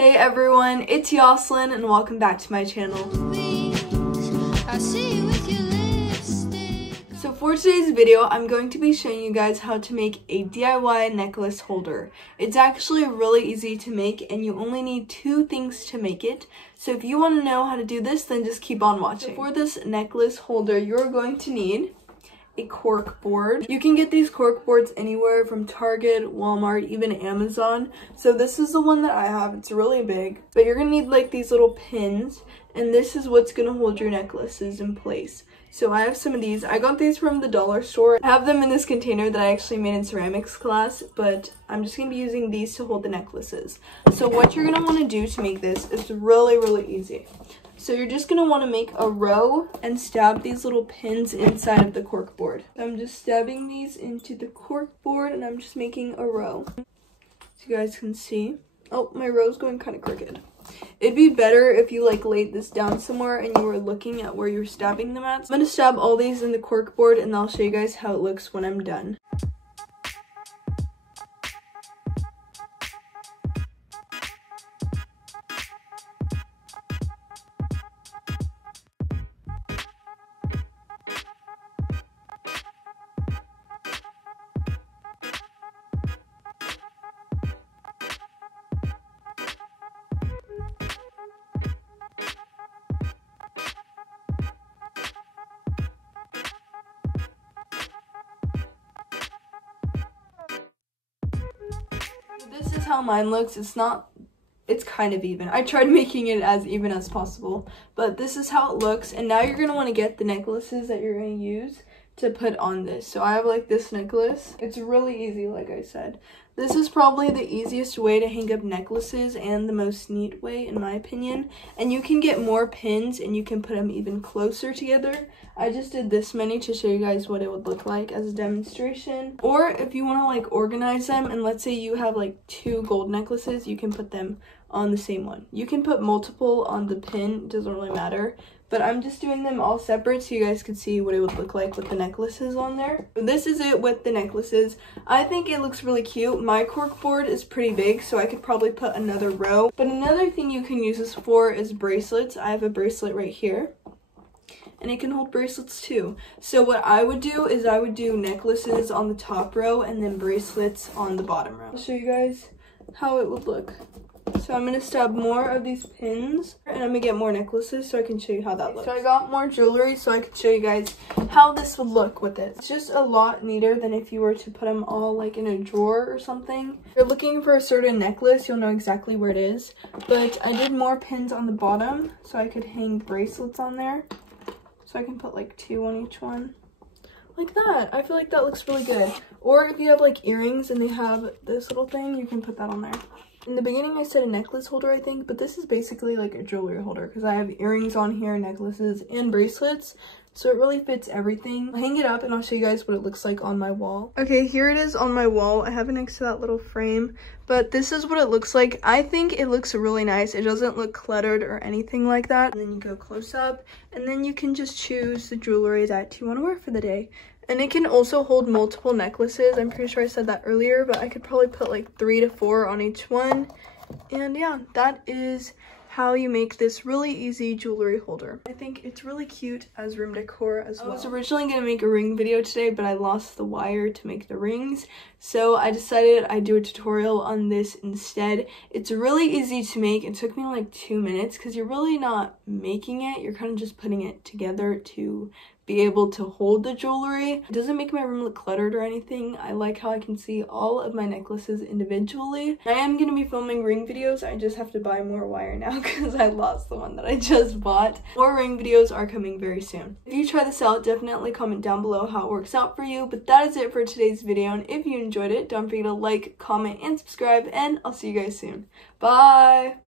Hey everyone, it's Yoslyn and welcome back to my channel. So for today's video, I'm going to be showing you guys how to make a DIY necklace holder. It's actually really easy to make and you only need two things to make it. So if you want to know how to do this, then just keep on watching. So for this necklace holder, you're going to need a cork board. You can get these cork boards anywhere from Target, Walmart, even Amazon. So this is the one that I have. It's really big, but you're gonna need like these little pins, and this is what's gonna hold your necklaces in place. So I have some of these. I got these from the dollar store. I have them in this container that I actually made in ceramics class, but I'm just gonna be using these to hold the necklaces. So what you're gonna wanna do to make this is really easy. So you're just going to want to make a row and stab these little pins inside of the cork board. So I'm just stabbing these into the cork board and I'm just making a row. So you guys can see. Oh, my row's going kind of crooked. It'd be better if you like laid this down somewhere and you were looking at where you're stabbing them at. So I'm going to stab all these in the cork board and I'll show you guys how it looks when I'm done. This is how mine looks. It's kind of even. I tried making it as even as possible, but this is how it looks. And now you're going to want to get the necklaces that you're going to use to put on this. So I have like this necklace. It's really easy, like I said. This is probably the easiest way to hang up necklaces and the most neat way in my opinion. And you can get more pins and you can put them even closer together. I just did this many to show you guys what it would look like as a demonstration. Or if you want to like organize them, and let's say you have like two gold necklaces, you can put them on the same one. You can put multiple on the pin, it doesn't really matter. But I'm just doing them all separate so you guys can see what it would look like with the necklaces on there. This is it with the necklaces. I think it looks really cute. My cork board is pretty big, so I could probably put another row. But another thing you can use this for is bracelets. I have a bracelet right here. And it can hold bracelets too. So what I would do is I would do necklaces on the top row and then bracelets on the bottom row. I'll show you guys how it would look. So I'm going to stab more of these pins and I'm going to get more necklaces so I can show you how that looks. So I got more jewelry so I could show you guys how this would look with it. It's just a lot neater than if you were to put them all like in a drawer or something. If you're looking for a certain necklace, you'll know exactly where it is. But I did more pins on the bottom so I could hang bracelets on there. So I can put like two on each one. Like that. I feel like that looks really good. Or if you have like earrings and they have this little thing, you can put that on there. In the beginning I said a necklace holder I think, but this is basically like a jewelry holder because I have earrings on here, necklaces, and bracelets. So it really fits everything. I'll hang it up and I'll show you guys what it looks like on my wall. Okay, here it is on my wall. I have it next to that little frame, but this is what it looks like. I think it looks really nice. It doesn't look cluttered or anything like that. And then you go close up and then you can just choose the jewelry that you want to wear for the day. And it can also hold multiple necklaces. I'm pretty sure I said that earlier, but I could probably put like 3 to 4 on each one. And yeah, that is how you make this really easy jewelry holder. I think it's really cute as room decor as well. I was originally going to make a ring video today, but I lost the wire to make the rings. So I decided I'd do a tutorial on this instead. It's really easy to make. It took me like 2 minutes because you're really not making it. You're kind of just putting it together to be able to hold the jewelry. It doesn't make my room look cluttered or anything. I like how I can see all of my necklaces individually. I am going to be filming ring videos. I just have to buy more wire now because I lost the one that I just bought. More ring videos are coming very soon. If you try this out, definitely comment down below how it works out for you. But that is it for today's video, and if you enjoyed it, don't forget to like, comment, and subscribe, and I'll see you guys soon. Bye!